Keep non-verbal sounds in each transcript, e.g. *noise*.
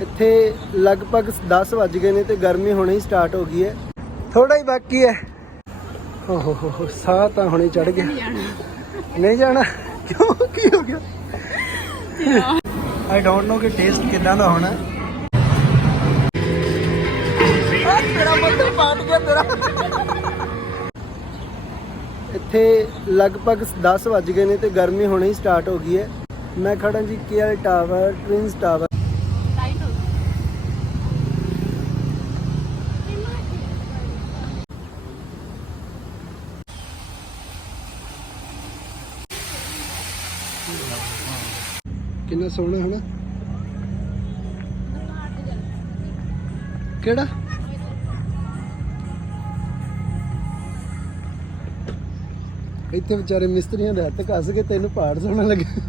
ਇੱਥੇ ਲਗਭਗ 10 ਵੱਜ ਗਏ ਨੇ ਤੇ ਗਰਮੀ ਹੁਣੇ ਹੀ ਸਟਾਰਟ ਹੋ ਗਈ ਹੈ। ਥੋੜਾ ਹੀ ਬਾਕੀ ਹੈ। ਓ ਹੋ ਸਾਹ ਤਾਂ ਹੁਣੇ ਚੜ ਗਿਆ। ਨਹੀਂ ਜਾਣਾ। ਕਿਉਂ? ਕੀ ਹੋ ਗਿਆ? ਆਈ ਡੋਨਟ ਨੋ ਕਿ ਟੇਸਟ ਕਿਦਾਂ ਦਾ ਹੋਣਾ। ਆ ਤੇਰਾ ਮੱਥਾ ਪਾਟ ਗਿਆ ਤੇਰਾ। ਇੱਥੇ ਲਗਭਗ 10 ਵੱਜ ਗਏ ਨੇ ਤੇ ਗਰਮੀ ਹੁਣੇ ਹੀ ਸਟਾਰਟ ਹੋ ਗਈ ਹੈ। ਮੈਂ ਖੜਾ ਜੀ ਕੇਆਰ ਟਾਵਰ ਟਵਿੰਸ ਟਾਵਰ ਕਿੰਨਾ ਸੋਹਣਾ ਹੈ ਨਾ ਕਿਹੜਾ ਇੱਥੇ ਵਿਚਾਰੇ ਮਿਸਤਰੀਆਂ ਦੇ ਹੱਥ ਘਸ ਕੇ ਤੈਨੂੰ ਪਹਾੜ ਸੋਹਣਾ ਲੱਗਾ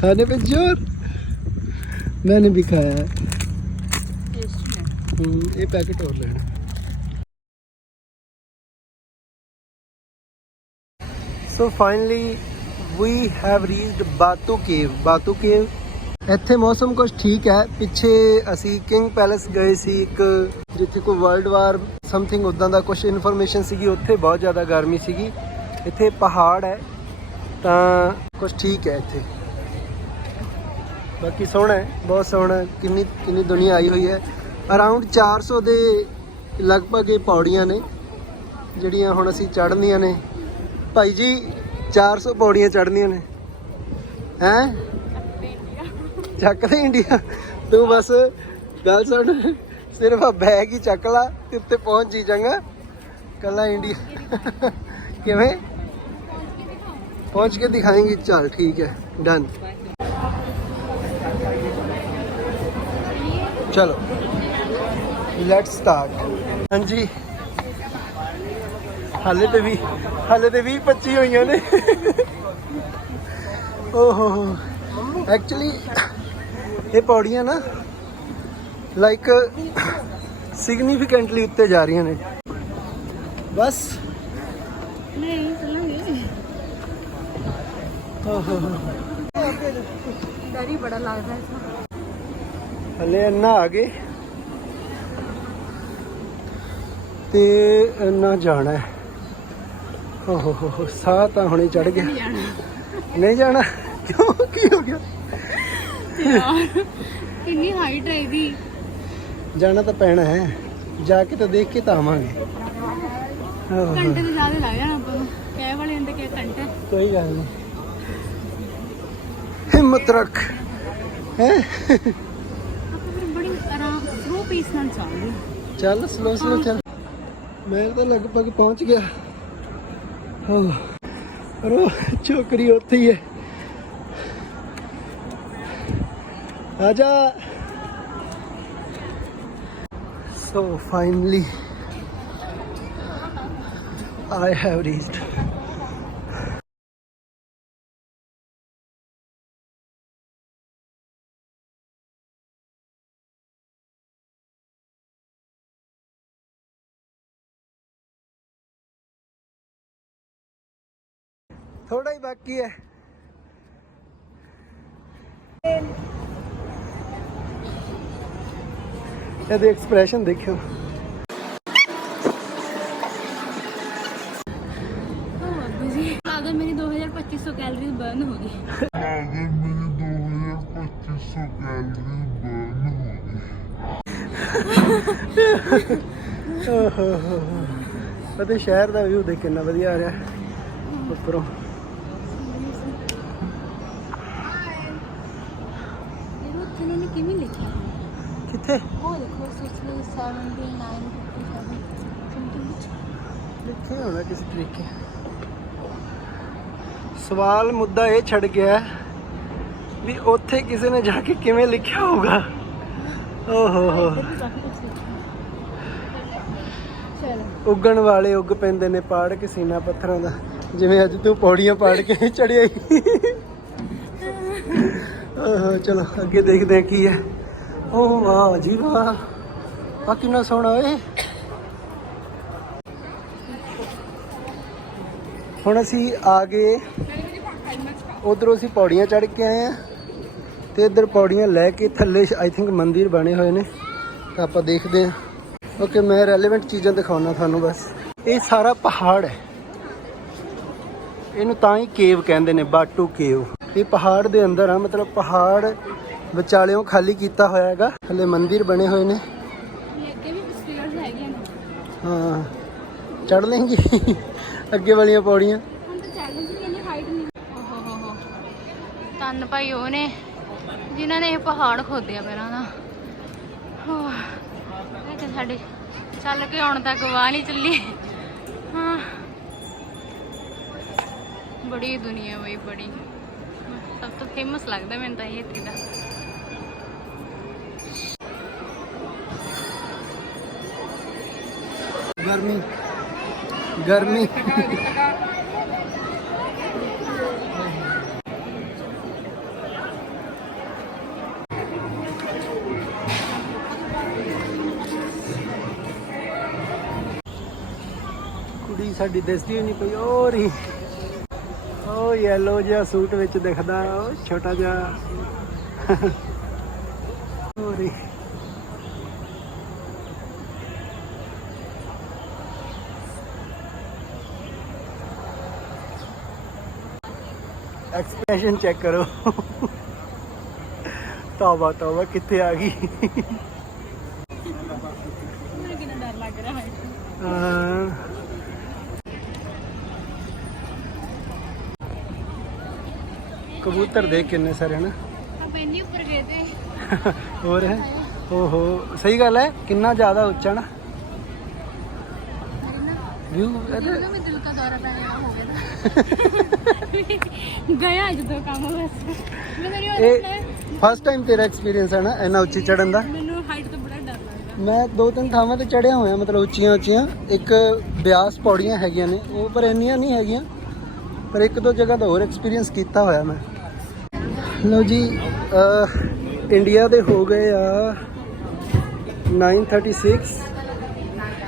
खाने पे जोर मैंने भी खाया है हम्म, ये पैकेट और लेना so finally we have reached Batu cave Batu cave ਇੱਥੇ ਮੌਸਮ ਕੁਝ ਠੀਕ ਹੈ। ਪਿੱਛੇ ਅਸੀਂ ਕਿੰਗ ਪੈਲੇਸ ਗਏ ਸੀ ਇੱਕ, ਜਿੱਥੇ ਕੋਈ ਵਰਲਡ ਵਾਰ ਸਮਥਿੰਗ ਉਦਾਂ ਦਾ ਕੁਝ ਇਨਫੋਰਮੇਸ਼ਨ ਸੀਗੀ। ਉੱਥੇ ਬਹੁਤ ਜ਼ਿਆਦਾ ਗਰਮੀ ਸੀਗੀ। ਇੱਥੇ ਪਹਾੜ ਹੈ, ਤਾਂ ਕੁਝ ਠੀਕ ਹੈ ਇੱਥੇ। ਬਾਕੀ ਸੋਹਣਾ ਹੈ, ਬਹੁਤ ਸੋਹਣਾ ਕਿੰਨੀ ਕਿੰਨੀ ਦੁਨੀਆ ਆਈ ਹੋਈ ਹੈ। ਅਰਾਊਂਡ 400 ਦੇ ਲਗਭਗ ਇਹ ਪੌੜੀਆਂ ਨੇ, ਜਿਹੜੀਆਂ ਹੁਣ ਅਸੀਂ ਚੜ੍ਹਨੀਆਂ ਨੇ। भाई जी चार सौ पौड़िया चढ़निया ने है चकते इंडिया तू बस गल सुन सिर्फ़ बैग ही चक ला उत्ते पहुँच जी चंगा कला इंडिया किवे पहुँच के दिखाएँगे चल ठीक है डन चलो लेट्स स्टार्ट हाँ जी ਹਾਲੇ ਤੇ ਵੀ ਹਾਲੇ ਤੇ 20 25 ਹੋਈਆਂ ਨੇ। ਓਹੋ। ਐਕਚੁਅਲੀ ਇਹ ਪੌੜੀਆਂ ਨਾ ਲਾਈਕ ਸਿਗਨੀਫੀਕੈਂਟਲੀ ਉੱਤੇ ਜਾ ਰਹੀਆਂ ਨੇ। ਬਸ। ਨਹੀਂ ਚੱਲਾਂਗੇ ਓਹੋ। ਡਰ ਹੀ ਬੜਾ ਲੱਗਦਾ ਇਸ ਹਲੇ ਇੰਨਾ ਆ ਗਏ। ਤੇ ਇੰਨਾ ਜਾਣਾ ਹੈ। ਓਹ ਹੋ ਸਾਹ ਤਾਂ ਹੁਣੇ ਚੜ ਗਿਆ। ਨਹੀਂ ਜਾਣਾ। ਕਿਉਂ? ਕੀ ਹੋ ਗਿਆ? ਯਾਰ ਕਿੰਨੀ ਹਾਈਟ ਹੈ ਇਹਦੀ। ਜਾਣਾ ਤਾਂ ਪੈਣਾ ਹੈ। ਜਾ ਕੇ ਤਾਂ ਦੇਖ ਕੇ ਤਾਂ ਆਵਾਂਗੇ। ਓਹ, ਘੰਟੇ ਤੋਂ ਜ਼ਿਆਦਾ ਲੱਗ ਜਾਣਾ ਆਪਾਂ ਨੂੰ। ਕਹਿ ਵਾਲੇ ਹੁੰਦੇ ਕਿ ਘੰਟੇ। ਕੋਈ ਗੱਲ ਨਹੀਂ। ਹਿੰਮਤ ਰੱਖ। ਹੈ? ਆਪਾਂ ਫਿਰ ਬੜੀ ਆਰਾਮ ਸਲੋ ਪੀਸ ਨਾਲ ਚੱਲਦੇ ਹਾਂ। ਚੱਲ ਸਲੋ ਸਲੋ ਚੱਲ। ਮੈਂ ਤਾਂ ਲਗਭਗ ਪਹੁੰਚ ਗਿਆ। ਹੋ ਰੋ ਚੋਕਰੀ ਉੱਥੇ ਹੀ ਹੈ ਆਜਾ ਸੋ ਫਾਈਨਲੀ I ਥੋੜਾ ਹੀ ਬਾਕੀ ਹੈ। ਇਹਦੇ ਐਕਸਪ੍ਰੈਸ਼ਨ ਦੇਖਿਓ। ਉਹ ਬਾਬੂ ਜੀ ਲੱਗਦਾ ਮੇਰੀ 2250 ਕੈਲਰੀਜ਼ ਬਰਨ ਹੋ ਗਈ ਅਗਰ ਮੇਰੀ 2250 ਕੈਲਰੀ ਬਰਨ ਹੋ ਗਈ। ਓਹੋ ਅਤੇ ਸ਼ਹਿਰ ਦਾ ਵਿਊ ਦੇਖ ਕਿੰਨਾ ਵਧੀਆ ਆ ਰਿਹਾ। ਉੱਪਰੋਂ ਇਹ ਉੱਥੇ ਨੇ ਕਿਵੇਂ ਲਿਖਿਆ ਕਿੱਥੇ ਉਹ ਦੇਖੋ 69 79 57 ਸਮਥਿੰਗ ਵਿੱਚ ਲਿਖਿਆ ਹੋਣਾ ਕਿਸੇ ਤਰੀਕੇ। ਸਵਾਲ ਮੁੱਦਾ ਇਹ ਛੱਡ ਗਿਆ ਵੀ ਉੱਥੇ ਕਿਸੇ ਨੇ ਜਾ ਕੇ ਕਿਵੇਂ ਲਿਖਿਆ ਹੋਊਗਾ। ਓਹੋ ਹੋ। ਉੱਗਣ ਵਾਲੇ ਉੱਗ ਪੈਂਦੇ ਨੇ ਪਾੜ ਕੇ ਸੀਨਾ ਪੱਥਰਾਂ ਦਾ। ਜਿਵੇਂ ਅੱਜ ਤੂੰ ਪੌੜੀਆਂ ਪਾੜ ਕੇ ਚੜਿਆ ਓਹੋ ਚਲੋ ਅੱਗੇ ਦੇਖਦੇ ਹਾਂ ਕੀ ਹੈ। ਓ ਵਾਹ ਜੀ ਵਾਹ। ਆ ਕਿੰਨਾ ਸੋਹਣਾ ਓਏ। ਹੁਣ ਅਸੀਂ ਆ ਗਏ। ਉਧਰੋਂ ਅਸੀਂ ਪੌੜੀਆਂ ਚੜ੍ਹ ਕੇ ਆਏ ਆ ਤੇ ਇੱਧਰ ਪੌੜੀਆਂ ਲੈ ਕੇ ਥੱਲੇ ਆਈ ਥਿੰਕ ਮੰਦਿਰ ਬਣੇ ਹੋਏ ਨੇ। ਤਾਂ ਆਪਾਂ ਦੇਖਦੇ ਆ ਓਕੇ, ਮੈਂ ਰੈਲੇਵੈਂਟ ਚੀਜ਼ਾਂ ਦਿਖਾਉਣਾ ਤੁਹਾਨੂੰ ਬਸ। ਇਹ ਸਾਰਾ ਪਹਾੜ ਹੈ। ਇਹਨੂੰ ਤਾਂ ਹੀ ਕੇਵ ਕਹਿੰਦੇ ਨੇ, ਬਾਟੂ ਕੇਵ ਇਹ ਪਹਾੜ ਦੇ ਅੰਦਰ ਆ, ਮਤਲਬ ਪਹਾੜ ਵਿਚਾਲਿਓਂ ਖਾਲੀ ਕੀਤਾ ਹੋਇਆ ਹੈਗਾ। ਥੱਲੇ ਮੰਦਿਰ ਬਣੇ ਹੋਏ ਨੇ। ਅੱਗੇ ਵੀ ਸਟੇਅਰਸ ਹੈਗੀਆਂ ਨੇ। ਹਾਂ। ਚੜ ਲੈਂਗੀ ਅੱਗੇ ਵਾਲੀਆਂ ਪੌੜੀਆਂ। ਹੁਣ ਤਾਂ ਚੈਲੰਜ ਵੀ ਇੰਨੀ ਹਾਈਟ ਨਹੀਂ। ਓਹੋ ਹੋ ਹੋ ਤਨ ਭਾਈ ਉਹ ਨੇ ਜਿਨ੍ਹਾਂ ਨੇ ਇਹ ਪਹਾੜ ਖੋਦਿਆ ਪਹਿਲਾਂ ਦਾ ਹੋ ਇਹ ਤੇ ਸਾਡੇ ਚੱਲ ਕੇ ਆਉਣ ਤੱਕ ਵਾਹ ਨਹੀਂ ਚੱਲੀ। ਹਾਂ। ਬੜੀ ਦੁਨੀਆ ਬਈ ਬੜੀ। ਸਭ ਤੋਂ ਫੇਮਸ ਲੱਗਦਾ ਮੈਨੂੰ ਤਾਂ ਇਹ ਇੱਥੇ ਦਾ। ਗਰਮੀ। ਗਰਮੀ। ਕੁੜੀ ਸਾਡੀ ਦਿਸਦੀ ਹੋਈ ਨਹੀਂ ਕੋਈ ਉਹ ਰਹੀ ਉਹ ਯੈਲੋ ਜਿਹਾ ਸੂਟ ਵਿੱਚ ਦਿਖਦਾ ਉਹ ਛੋਟਾ ਜਿਹਾ। ਉਹ ਐਕਸਪ੍ਰੈਸ਼ਨ ਚੈੱਕ ਕਰੋ। ਤੌਬਾ ਤੌਬਾ ਕਿੱਥੇ ਆ ਗਈ? ਮੈਨੂੰ ਕਿੰਨਾ ਡਰ ਲੱਗ ਰਿਹਾ ਹੈ। ਅਹ ਕਬੂਤਰ ਦੇਖ ਕਿੰਨੇ ਸਾਰੇ ਹਨ। ਆਪਾਂ ਇੰਨੀ ਉੱਪਰ ਗਏ ਤੇ। ਹੋਰ ਹੈ? ਓਹੋ ਸਹੀ ਗੱਲ ਹੈ ਕਿੰਨਾ ਜ਼ਿਆਦਾ ਉੱਚਾ ਨਾ। ਵਿਊ ਜਦੋਂ ਮੈਂ ਦਿਲ ਦਾ ਦੌਰਾ ਪੈ ਜਾਣਾ ਹੋ ਗਿਆ *laughs* ਗਿਆ ਜਦੋਂ ਕੰਮ ਬਸ ਮੈਂ ਨਹੀਂ ਇਹ ਫਸਟ ਟਾਈਮ ਤੇਰਾ ਐਕਸਪੀਰੀਅੰਸ ਹੈ ਨਾ ਇੰਨਾ ਉੱਚੀ ਚੜਨ ਦਾ ਮੈਨੂੰ ਹਾਈਟ ਤੋਂ ਬੜਾ ਡਰ ਲੱਗਦਾ ਮੈਂ ਦੋ ਤਿੰਨ ਥਾਵਾਂ ਤੇ ਚੜਿਆ ਹੋਇਆ ਮਤਲਬ ਉੱਚੀਆਂ ਉੱਚੀਆਂ ਇੱਕ ਬਿਆਸ ਪੌੜੀਆਂ ਹੈਗੀਆਂ ਨੇ ਉਹ ਪਰ ਇੰਨੀਆਂ ਨਹੀਂ ਹੈਗੀਆਂ ਪਰ ਇੱਕ ਦੋ ਜਗ੍ਹਾ ਦਾ ਹੋਰ ਐਕਸਪੀਰੀਅੰਸ ਕੀਤਾ ਹੋਇਆ ਮੈਂ ਲਓ ਜੀ ਇੰਡੀਆ ਦੇ ਹੋ ਗਏ ਆ 936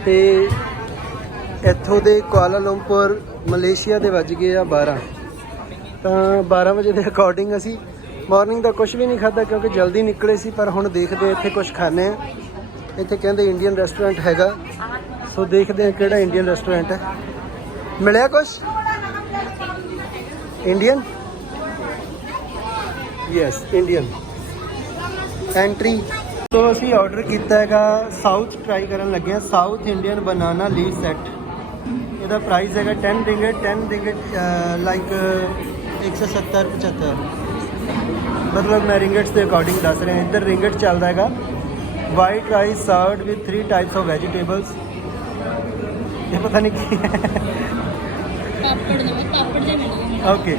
ਤੇ ਇੱਥੋਂ ਦੇ ਕੁਆਲਾਲੰਪੁਰ ਮਲੇਸ਼ੀਆ ਦੇ ਵੱਜ ਗਏ ਆ 12 ਤਾਂ 12 ਵਜੇ ਦੇ ਅਕੋਰਡਿੰਗ ਅਸੀਂ ਮਾਰਨਿੰਗ ਦਾ ਕੁਝ ਵੀ ਨਹੀਂ ਖਾਦਾ ਕਿਉਂਕਿ ਜਲਦੀ ਨਿਕਲੇ ਸੀ, ਪਰ ਹੁਣ ਦੇਖਦੇ ਇੱਥੇ ਕੁਝ ਖਾਣੇ ਆ ਇੱਥੇ ਕਹਿੰਦੇ ਇੰਡੀਅਨ ਰੈਸਟੋਰੈਂਟ ਹੈਗਾ। ਸੋ ਦੇਖਦੇ ਆ ਕਿਹੜਾ ਇੰਡੀਅਨ ਰੈਸਟੋਰੈਂਟ ਹੈ। ਮਿਲਿਆ ਕੁਝ Indian yes Indian entry so ਅਸੀਂ ਆਰਡਰ ਕੀਤਾ ਹੈਗਾ ਸਾਊਥ ਟਰਾਈ ਕਰਨ ਲੱਗੇ ਆ south Indian banana leaf set ਇਹਦਾ ਪ੍ਰਾਈਸ ਹੈਗਾ 10 ਰਿੰਗਟ 10 ਰਿੰਗਟ ਲਾਈਕ 170 75 ਮਤਲਬ ਮੈਂ ਰਿੰਗਟਸ ਦੇ ਅਕੋਰਡਿੰਗ ਦੱਸ ਰਿਹਾ ਇੱਧਰ ਰਿੰਗਟ ਚੱਲਦਾ ਹੈਗਾ। White rice served with 3 types of vegetables ਇਹ ਪਤਾ ਨਹੀਂ ਕੀ ਹੈ। ਪਾਪੜ ਨਾ ਪਾਪੜ ਦੇ ਮਿਲ ਓਕੇ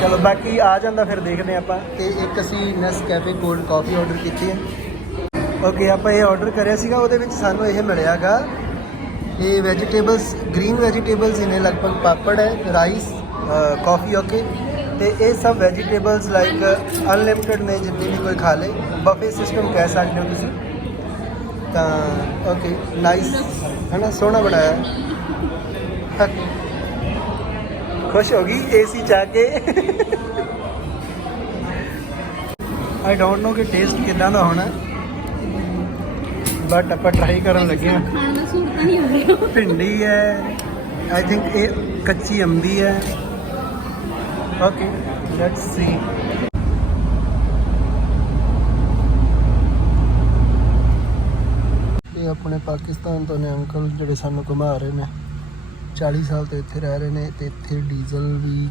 ਚਲੋ ਬਾਕੀ ਆ ਜਾਂਦਾ ਫਿਰ ਦੇਖਦੇ ਆਪਾਂ। ਤੇ ਇੱਕ ਅਸੀਂ Nescafe cold coffee order ਕੀਤੀ ਹੈ। ਓਕੇ ਆਪਾਂ ਇਹ ਆਰਡਰ ਕਰਿਆ ਸੀਗਾ ਉਹਦੇ ਵਿੱਚ ਸਾਨੂੰ ਇਹ ਮਿਲਿਆਗਾ। ਇਹ ਵੈਜੀਟੇਬਲਸ ਗ੍ਰੀਨ ਵੈਜੀਟੇਬਲਸ ਇਹਨੇ ਲਗਭਗ ਪਾਪੜ ਹੈ ਰਾਈਸ ਕਾਫੀ ਓਕੇ ਤੇ ਇਹ ਸਭ ਵੈਜੀਟੇਬਲਸ ਲਾਈਕ ਅਨਲਿਮਿਟਿਡ ਨੇ ਜਿੰਨੀ ਵੀ ਕੋਈ ਖਾ ਲੇ। ਬਫੇ ਸਿਸਟਮ ਕਹਿ ਸਕਦੇ ਹੋ ਤੁਸੀਂ। ਤਾਂ ਓਕੇ ਨਾਈਸ ਹੈ ਨਾ ਸੋਹਣਾ ਬਣਾਇਆ। ਖੁਸ਼ ਹੋ ਗਈ ਏਸੀ ਚ ਆ ਕੇ। ਆਈ ਡੋਨਟ ਨੋ ਕਿ ਟੇਸਟ ਕਿਦਾਂ ਦਾ ਹੋਣਾ। ਬਟ ਆਪਾਂ ਟਰਾਈ ਕਰਨ ਲੱਗੇ ਹਾਂ। ਖਾਣ ਦਾ ਸੂਟ ਤਾਂ ਨਹੀਂ ਹੋ ਰਿਹਾ। ਭਿੰਡੀ ਹੈ। ਆਈ ਥਿੰਕ ਇਹ ਕੱਚੀ ਅੰਬੀ ਹੈ। ਓਕੇ ਲੈਟਸ ਸੀ ਇਹ ਆਪਣੇ ਪਾਕਿਸਤਾਨ ਤੋਂ ਨੇ ਅੰਕਲ ਜਿਹੜੇ ਸਾਨੂੰ ਘੁਮਾ ਰਹੇ ਨੇ। 40 ਸਾਲ ਤੋਂ ਇੱਥੇ ਰਹਿ ਰਹੇ ਨੇ ਤੇ ਇੱਥੇ ਡੀਜ਼ਲ ਵੀ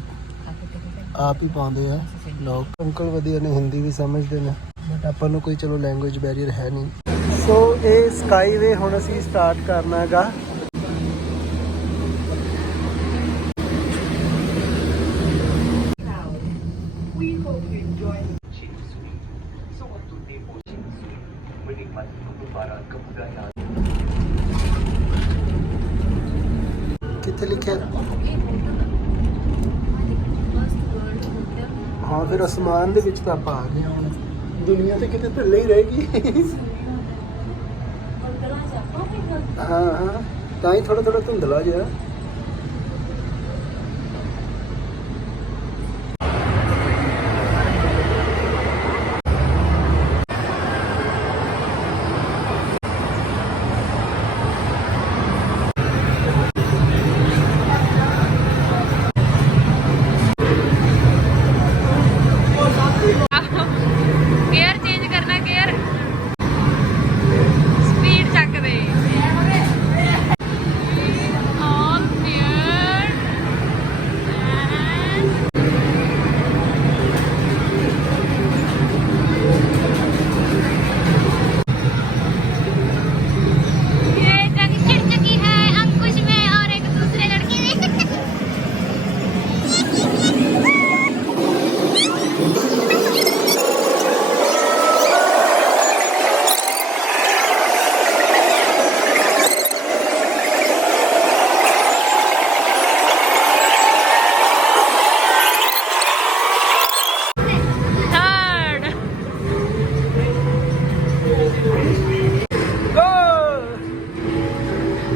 ਆਪ ਹੀ ਪਾਉਂਦੇ ਆ। ਲੋਕ ਅੰਕਲ ਵਧੀਆ ਨੇ, ਹਿੰਦੀ ਵੀ ਸਮਝਦੇ ਨੇ। ਬਟ ਆਪਾਂ ਨੂੰ ਕੋਈ ਚਲੋ ਲੈਂਗੁਏਜ ਬੈਰੀਅਰ ਹੈ ਨਹੀਂ। ਸੋ ਇਹ ਸਕਾਈਵੇ ਹੁਣ ਅਸੀਂ ਸਟਾਰਟ ਕਰਨਾ ਹੈਗਾ ਕਿੱਥੇ ਲਿਖਿਆ ਹਾਂ ਫਿਰ ਅਸਮਾਨ ਦੇ ਵਿੱਚ ਤਾਂ ਆਪਾਂ ਆ ਗਏ ਹੁਣ। ਦੁਨੀਆ ਤੇ ਕਿਤੇ ਢਿੱਲੇ ਹੀ ਰਹੇਗੀ ਹਾਂ ਹਾਂ। ਤਾਂ ਹੀ ਥੋੜਾ ਥੋੜਾ ਧੁੰਦਲਾ ਜਿਹਾ।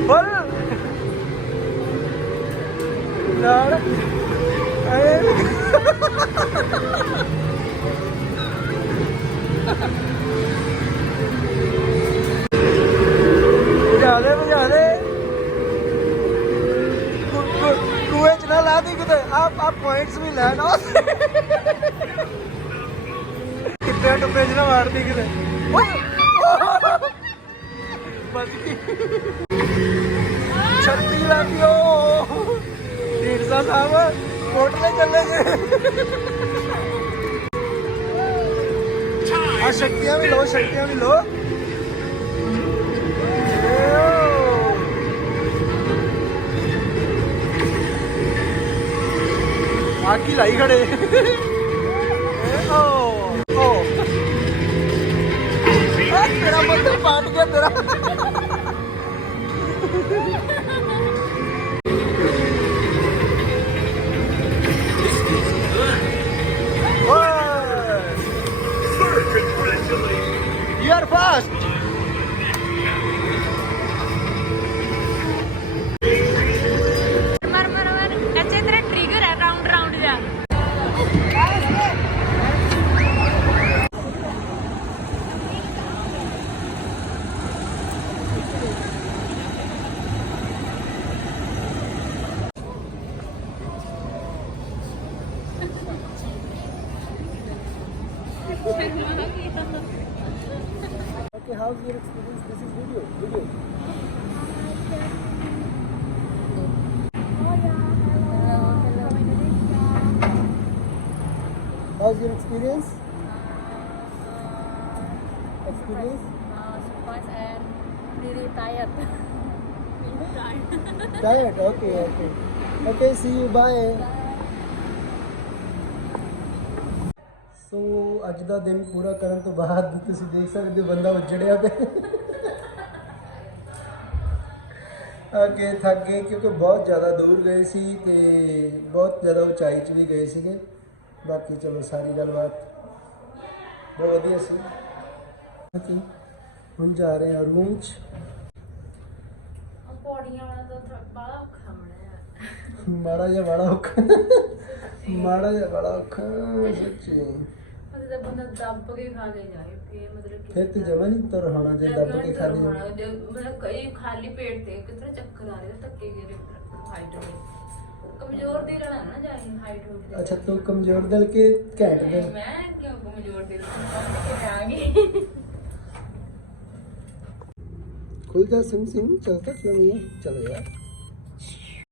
ਬੋਲ ਨਾਲ ਐ ਜਾਲੇ ਬਜਾਲੇ ਕੂਏ ਚ ਨਾ ਲਾ ਦੇ ਕਿਤੇ ਆਪ ਆਪ ਪੁਆਇੰਟਸ ਵੀ ਲੈ ਨਾ ਕਿਤੇ ਟੁੱਪੇ ਚ ਨਾ ਮਾਰਦੀ ਕਿਤੇ? ਓਏ! ਬਚ ਗਈ ਛੱਤੀ ਲਾਤੀਓ ਢੀਰਸਾ ਸਾਹਿਬ ਕੋਟਲੇ ਚੱਲੇ ਗਏ ਆ ਸ਼ਕਤੀਆਂ ਵੀ ਲੋ ਸ਼ਕਤੀਆਂ ਵੀ ਲੋ ਆ ਲਾਈ ਖੜੇ ਪਾਟ How's your experience? Experience? *laughs* Tired. Okay, okay. Okay, see you. Bye. ਸੋ ਅੱਜ ਦਾ ਦਿਨ ਪੂਰਾ ਕਰਨ ਤੋਂ ਬਾਅਦ ਤੁਸੀਂ ਦੇਖ ਸਕਦੇ ਹੋ ਬੰਦਾ ਉੱਜੜਿਆ ਪਿਆ ਅੱਗੇ ਥੱਕ ਗਏ ਕਿਉਂਕਿ ਬਹੁਤ ਜ਼ਿਆਦਾ ਦੂਰ ਗਏ ਸੀ ਤੇ ਬਹੁਤ ਜ਼ਿਆਦਾ ਉਚਾਈ 'ਚ ਵੀ ਗਏ ਸੀਗੇ ਬਾਕੀ ਚਲੋ ਸਾਰੀ ਗੱਲਬਾਤ ਬਹੁਤ ਵਧੀਆ ਸੀ। ਓਕੇ ਹੁਣ ਜਾ ਰਹੇ ਹਾਂ ਰੂਮ 'ਚ। ਪੌੜੀਆਂ ਵਾਲਾ ਤਾਂ ਬੜਾ ਔਖਾ ਬਣਿਆ ਮਾੜਾ ਜਿਹਾ ਬੜਾ ਔਖਾ। ਮਾੜਾ ਜਿਹਾ ਬੜਾ ਔਖਾ ਸੱਚੀ। ਮਤਲਬ ਤਾਂ ਬੰਦਾ ਦੱਬ ਕੇ ਖਾ ਕੇ ਜਾਏ ਫੇਰ ਮਤਲਬ ਕਿ ਫਿਰ ਤੇ ਜਮਾ ਨਹੀਂ ਤੁਰ ਹੋਣਾ ਜੇ ਦੱਬ ਕੇ ਖਾ ਲਈ ਮਤਲਬ ਕਈ ਖਾਲੀ ਪੇਟ ਤੇ ਕਿਤਨਾ ਚੱਕਰ ਆ ਰਿਹਾ ਧੱਕੇ ਗਿਰੇ ਹਾਈਟ में कमजोर दिल है ना जानी हाइट हो गई ਅੱਛਾ ਤੂੰ ਕਮਜ਼ੋਰ ਦਿਲ ਕੇ ਘੈਂਟ ਦਿਲ मैं क्यों कमजोर दिल से आ गई खुल जा सिम सिम चलता क्यों नहीं है चलो यार